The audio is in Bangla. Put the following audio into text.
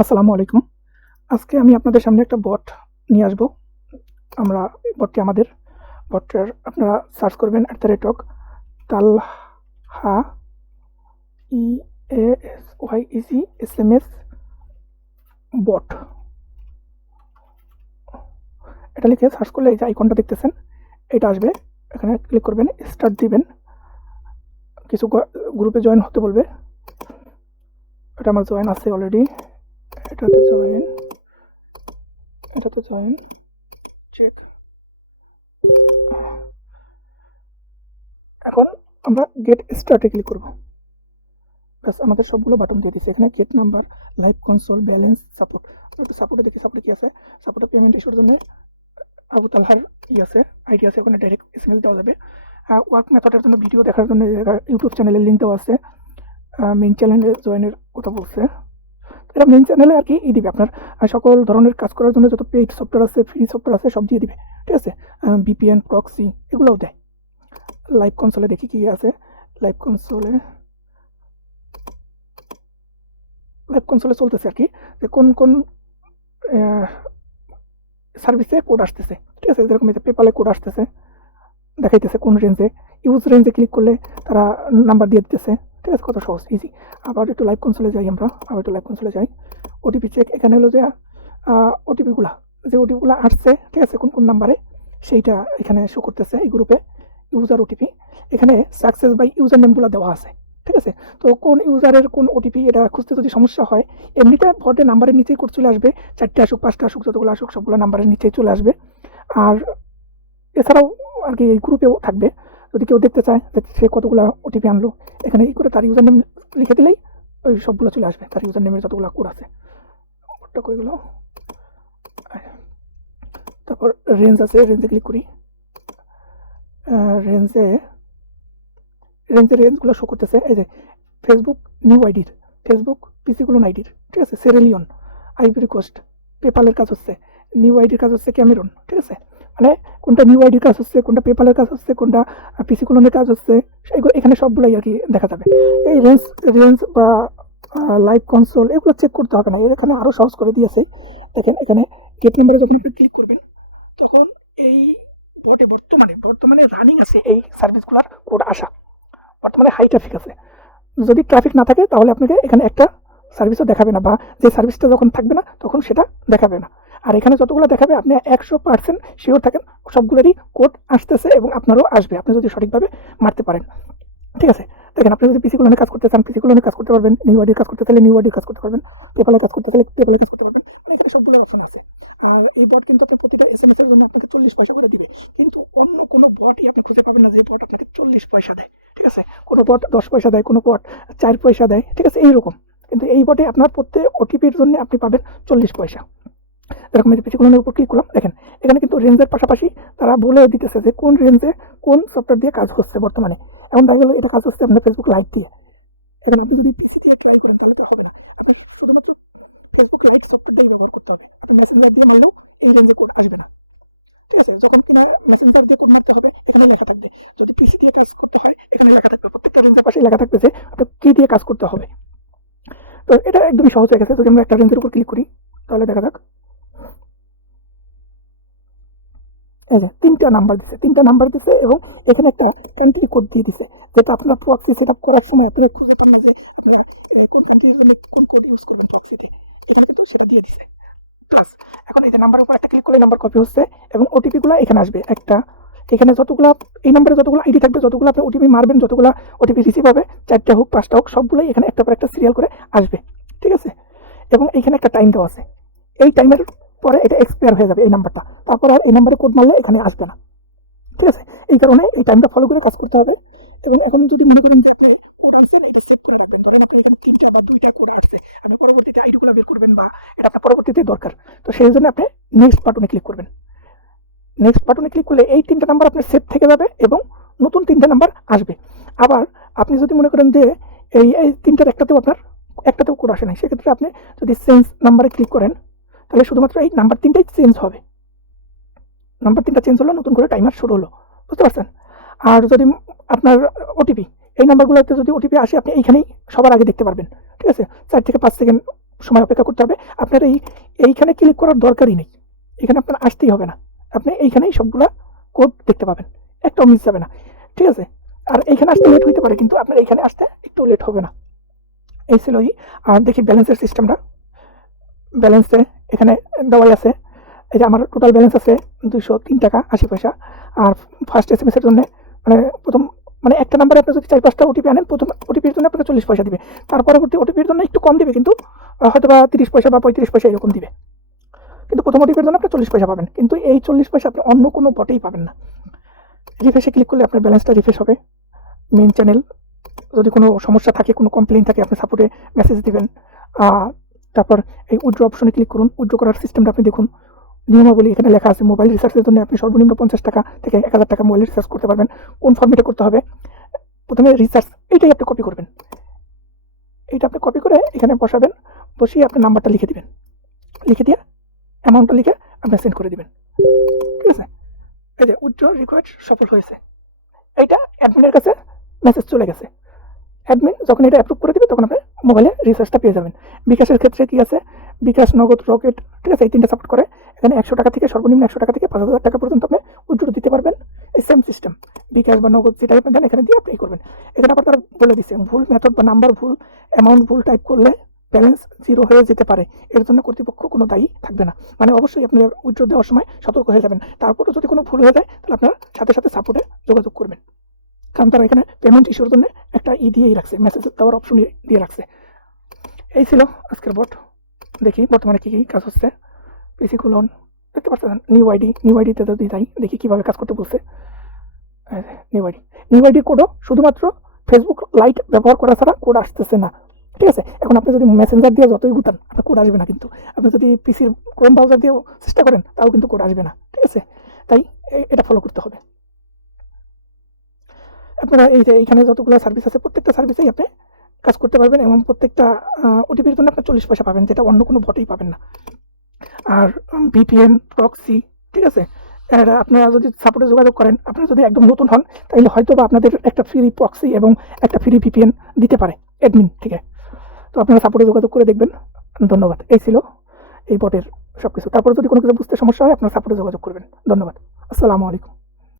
আসসালামু আলাইকুম। আজকে আমি আপনাদের সামনে একটা বট নিয়ে আসবো। আমরা বটটি আমাদের বটটার আপনারা সার্চ করবেন @talha EASYEC বট। এটা লিখে সার্চ করলে এই যে আইকনটা দেখতেছেন এটা আসবে। এখানে ক্লিক করবেন, স্টার্ট দিবেন, কিছু গ্রুপে জয়েন হতে বলবে। এটা আমার জয়েন আছে অলরেডি। এটাতে জয়েন চেক। এখন আমরা গেট স্টার্টে ক্লিক করব। ব্যাস আমাদের সবগুলো বাটন দিয়ে দিচ্ছে। এখানে get number, live console, balance, support. সাপোর্টে দেখি সাপোর্টে কি আছে। সাপোর্টে পেমেন্ট ইস্যুর জন্য আবু তালহার আছে, আইডি আছে, ওখানে ডাইরেক্ট এসএমএস দেওয়া যাবে। ওয়ার্ক মেথডের জন্য ভিডিও দেখার জন্য ইউটিউব চ্যানেলের লিঙ্ক দেওয়া আছে। মেইন চ্যানেলে জয়েনের কথা বলছে। এটা মেইন চ্যানেলে আর কি দিবে আপনার সকল ধরনের কাজ করার জন্য যত পেইড সফটওয়্যার আছে, ফ্রি সফটওয়্যার আছে, সব দিয়ে দিবে। ঠিক আছে, ভিপিএন, প্রক্সি এগুলোও দেয়। লাইভ কনসোলে দেখি কি আছে। লাইভ কনসোলে চলতেছে আর কি যে কোন কোন সার্ভিসে কোড আসতেছে। ঠিক আছে, যেরকম এই যে পেপালে কোড আসতেছে, দেখাইতেছে কোন রেঞ্জে। ইউজ রেঞ্জে ক্লিক করলে তারা নাম্বার দিয়ে দিতেছে। ঠিক আছে, কত সহজ, ইজি। আবার একটু লাইভ কনসোলে যাই, ওটিপি চেক। এখানে হলো যে ওটিপিগুলো আসছে, ঠিক আছে, কোন কোন নাম্বারে সেইটা এখানে শো করতেছে এই গ্রুপে। ইউজার ওটিপি এখানে সাকসেস বাই ইউজার নেমগুলো দেওয়া আছে। ঠিক আছে, তো কোন ইউজারের কোন ওটিপি এটা খুঁজতে যদি সমস্যা হয়, এমনিতে ভোটের নাম্বারের নিচেই কোড চলে আসবে। 4টে আসুক, 5টা আসুক, যতগুলো আসুক সবগুলো নাম্বারের নিচেই চলে আসবে। আর এছাড়াও আর কি এই গ্রুপেও থাকবে। যদি কেউ দেখতে চায় যে সে কতগুলো ওটিপি আনলো, এখানে এই করে তার ইউজার নেম লিখে দিলেই ওই সবগুলো চলে আসবে, তার ইউজার নেমের যতগুলো কোড আছে। কোডটা কইগুলো, তারপর রেঞ্জ আছে, রেঞ্জে ক্লিক করি। রেঞ্জগুলো শো করতেছে। এই যে ফেসবুক নিউ আইডির, ফেসবুক পিসিগুলো আইডির, ঠিক আছে, সেরেলিয়ন, আইভরি কোস্ট, পেপালের কাজ হচ্ছে, নিউ আইডির কাজ হচ্ছে ক্যামেরন। ঠিক আছে, মানে কোনটা নিউ আইডির কাজ হচ্ছে, কোনটা পেপালের কাজ হচ্ছে, কোনটা পিসি কুলনের কাজ হচ্ছে, এগুলো এখানে সবগুলোই আর কি দেখা যাবে। এই রেঞ্জ বা লাইভ কনসোল এগুলো চেক করতে হবে না, এখানে আরও সহজ করে দিয়েছে। দেখেন এখানে গেট নাম্বারে যখন আপনি ক্লিক করবেন তখন এই বোর্ডে বর্তমানে রানিং আছে এই সার্ভিসগুলোর কোড আসা। বর্তমানে হাই ট্রাফিক আছে। যদি ট্রাফিক না থাকে তাহলে আপনাকে এখানে একটা সার্ভিসও দেখাবে না, বা যে সার্ভিসটা যখন থাকবে না তখন সেটা দেখাবে না। আর এখানে যতগুলো দেখাবে আপনি 100% শিওর থাকেন সবগুলোরই কোড আসতেছে এবং আপনারও আসবে, আপনি যদি সঠিকভাবে মারতে পারেন। ঠিক আছে, দেখেন আপনি যদি পিসি কুলনে কাজ করতে চান, পিসি কুলনে কাজ করতে পারবেন। নিউ আইডির কাজ করতে চাইলে নিউ আইডির কাজ করতে পারবেন। পেপালে কাজ করতে চাইলে পেপালে কাজ করতে পারবেন। এখানে সবগুলো অপশন আছে। আর এই বট কিন্তু আপনি প্রতিটা এসএমএস এর জন্য আপনাকে 40 পয়সা করে দিবে। কিন্তু অন্য কোনো বটই আপনি খুঁজে পাবেন না যে বট আপনাকে 40 পয়সা দেয়। ঠিক আছে, কোনো বট 10 পয়সা দেয়, কোনো বট 4 পয়সা দেয়। ঠিক আছে, এইরকম। কিন্তু এই বটে আপনার প্রত্যেক ওটিপির জন্য আপনি পাবেন 40 পয়সা। এরকম এই পিসি কুলনের উপর ক্লিক করলাম, দেখেন এখানে কিন্তু রেঞ্জের পাশাপাশি তারা বলে দিতেছে যে কোন রেঞ্জে কোন সফটওয়্যার দিয়ে কাজ হচ্ছে বর্তমানে। এখন দেখা গেল এটা কাজ হচ্ছে আপনার ফেসবুক লাইভ দিয়ে। এখানে আপনি যদি পিসি দিয়ে ট্রাই করেন তাহলে তো হবে না, আপনি শুধুমাত্র ফেসবুক লাইভ সফটওয়্যার দিয়ে ব্যবহার করতে হবে। আপনি মেসেঞ্জার দিয়ে মারলেও এই রেঞ্জে কোড আসবে না। ঠিক আছে, যখন কিনা মেসেঞ্জার দিয়ে কোড মারতে হবে এখানে লেখা থাকবে। যদি পিসি দিয়ে কাজ করতে হয় এখানে লেখা থাকবে, প্রত্যেকটা রেঞ্জের পাশে লেখা থাকবে যে আপনার কি দিয়ে কাজ করতে হবে। তো এটা একদমই সহজ হয়ে গেছে। যদি আমরা একটা রেঞ্জের উপর ক্লিক করি তাহলে দেখা যাক 3টা নাম্বার দিছে এবং এখানে একটা কান্ট্রি কোড দিয়ে দিছে, যেটা আপনার প্রক্সি সেট আপ করার সময় আপনি খুঁজে পান না যে আপনার কোন কান্ট্রির জন্য কোন কোড ইউজ করবেন প্রক্সিতে, এখানে কিন্তু সেটা দিয়ে দিছে। প্লাস এখন এই যে নাম্বার উপর একটা ক্লিক করলে নাম্বার কপি হচ্ছে এবং ওটিপি গুলো এখানে আসবে একটা। এখানে যতগুলা এই নাম্বারে যতগুলো আইডি থাকবে, যতগুলো আপনি ওটিপি মারবেন, যতগুলো ওটিপি রিসিভ হবে, 4টা হোক 5টা হোক, সবগুলোই এখানে একটা পর একটা সিরিয়াল করে আসবে। ঠিক আছে, এবং এখানে একটা টাইম দেওয়া আছে। এই টাইমের পরে এটা এক্সপায়ার হয়ে যাবে এই নাম্বারটা, তারপর আর এই নাম্বারে কোড মারলে এখানে আসবে না। ঠিক আছে, এই কারণে এই টাইমটা ফলো করে কাজ করতে হবে। এবং এখন যদি মনে করেন যে আপনি কোড আনছেন, এটা সেভ করে রাখবেন। ধরেন আপনার এখানে 3টা বা 2টা কোড আসছে, আপনি পরবর্তীতে আইডিগুলো বের করবেন বা এটা আপনার পরবর্তীতে দরকার, তো সেই জন্য আপনি নেক্সট বাটনে ক্লিক করবেন। নেক্সট বাটনে ক্লিক করলে এই 3টা নাম্বার আপনার সেভ থেকে যাবে এবং নতুন 3টা নাম্বার আসবে। আবার আপনি যদি মনে করেন যে এই 3টার একটাতেও কোড আসে নাই, সেক্ষেত্রে আপনি যদি চেঞ্জ নাম্বারে ক্লিক করেন তাহলে শুধুমাত্র এই নাম্বার 3টাই চেঞ্জ হবে। নাম্বার 3টা চেঞ্জ হলো, নতুন করে টাইমার শুরু হলো। বুঝতে পারছেন? আর যদি আপনার ওটিপি, এই নাম্বারগুলোতে যদি ওটিপি আসে আপনি এইখানেই সবার আগে দেখতে পারবেন। ঠিক আছে, 4 থেকে 5 সেকেন্ড সময় অপেক্ষা করতে হবে। আপনার এইখানে ক্লিক করার দরকারই নেই, এখানে আপনার আসতেই হবে না, আপনি এইখানেই সবগুলা কোড দেখতে পাবেন, একটাও মিস যাবে না, ঠিক আছে। আর এইখানে আসতে লেট হইতে পারে, কিন্তু আপনার এইখানে আসতে একটু লেট হবে না। এই ছিল আর দেখি ব্যালেন্সের সিস্টেমটা। ব্যালেন্সে এখানে দেওয়াই আছে, এই যে আমার টোটাল ব্যালেন্স আছে 203 টাকা 80 পয়সা। আর ফার্স্ট SMS এর জন্য মানে প্রথম মানে একটা নাম্বারে আপনি যদি 4-5টা ওটিপি আনেন, প্রথম ওটিপির জন্য আপনাকে 40 পয়সা দিবে, তার পরবর্তী ওটিপির জন্য একটু কম দিবে, কিন্তু হয়তো বা 30 পয়সা বা 35 পয়সা এরকম দিবে, কিন্তু প্রথম ওটিপির জন্য আপনি 40 পয়সা পাবেন, কিন্তু এই 40 পয়সা আপনি অন্য কোনো বটেই পাবেন না। রিফ্রেশে ক্লিক করলে আপনার ব্যালেন্সটা রিফ্রেশ হবে। মেইন চ্যানেল, যদি কোনো সমস্যা থাকে, কোনো কমপ্লেইন থাকে, আপনি সাপোর্টে মেসেজ দিবেন। তারপর এই উইথড্র অপশনে ক্লিক করুন, উইথড্র করার সিস্টেমটা আপনি দেখুন। নিয়মাবলী এখানে লেখা আছে। মোবাইল রিচার্জের জন্য আপনি সর্বনিম্ন 50 টাকা থেকে 1000 টাকা মোবাইল রিচার্জ করতে পারবেন। কোন ফর্মেটে করতে হবে? প্রথমে রিচার্জ, এইটাই আপনি কপি করবেন, এইটা আপনি কপি করে এখানে বসাবেন, বসিয়ে আপনার নাম্বারটা লিখে দিবেন, লিখে দিয়ে অ্যামাউন্টটা লিখে আপনি সেন্ড করে দিবেন, ঠিক আছে। এই যে উইথড্র রিকোয়েস্ট সফল হয়েছে, এইটা অ্যাডমিনের কাছে মেসেজ চলে গেছে। অ্যাডমিন যখন এটা অ্যাপ্রুভ করে দিবে, তখন আপনি মোবাইলে রিচার্জটা পেয়ে যাবেন। বিকাশের ক্ষেত্রে কি আছে? বিকাশ, নগদ, রকেট, ঠিক আছে, এই তিনটা সাপোর্ট করে। এখানে 100 টাকা থেকে সর্বনিম্ন 100 টাকা থেকে 5000 টাকা পর্যন্ত আপনি উইথড্র দিতে পারবেন। এই সেম সিস্টেম, বিকাশ বা নগদ যেটাই আপনি দেন এখানে দিয়ে আপনি করবেন। এখানে আবার তারা বলে দিচ্ছে ভুল মেথড বা নাম্বার ভুল, অ্যামাউন্ট ভুল টাইপ করলে ব্যালেন্স জিরো হয়ে যেতে পারে, এর জন্য কর্তৃপক্ষ কোনো দায়ী থাকবে না। মানে অবশ্যই আপনি উইথড্র দেওয়ার সময় সতর্ক হয়ে যাবেন। তারপরেও যদি কোনো ভুল হয়ে যায়, তাহলে আপনার সাথে সাথে সাপোর্টে যোগাযোগ করবেন, কারণ তারা এখানে পেমেন্ট ইস্যুর জন্য একটা দিয়েই রাখছে, মেসেজ দেওয়ার অপশন দিয়ে রাখছে। এই ছিল আজকের বট। দেখি বর্তমানে কী কী কাজ হচ্ছে। পিসি খুলুন, দেখতে পাচ্ছেন নিউ আইডিতে যদি যাই, দেখি কীভাবে কাজ করতে বলছে। নিউ আইডির কোডও শুধুমাত্র ফেসবুক লাইট ব্যবহার করা ছাড়া কোড আসতেছে না, ঠিক আছে। এখন আপনি যদি মেসেঞ্জার দিয়ে যতই গুতান, আপনার কোড আসবে না, কিন্তু আপনি যদি পিসির ক্রোম ব্রাউজার দিয়েও চেষ্টা করেন, তাও কিন্তু কোড আসবে না, ঠিক আছে। তাই এটা ফলো করতে হবে। আপনারা এই যে এইখানে যতগুলো সার্ভিস আছে, প্রত্যেকটা সার্ভিসেই আপনি কাজ করতে পারবেন, এবং প্রত্যেকটা ওটিপির জন্য আপনার 40 পয়সা পাবেন, যেটা অন্য কোনো বটেই পাবেন না। আর ভিপিএন, প্রক্সি, ঠিক আছে, আপনারা যদি সাপোর্টে যোগাযোগ করেন, আপনারা যদি একদম নতুন হন, তাহলে হয়তো বা আপনাদের একটা ফ্রি প্রক্সি এবং একটা ফ্রি ভিপিএন দিতে পারে অ্যাডমিন থেকে। তো আপনারা সাপোর্টে যোগাযোগ করে দেখবেন। ধন্যবাদ। এই ছিল এই বটের সব কিছু। তারপর যদি কোনো কিছু বুঝতে সমস্যা হয়, আপনারা সাপোর্টে যোগাযোগ করবেন। ধন্যবাদ। আসসালামু আলাইকুম।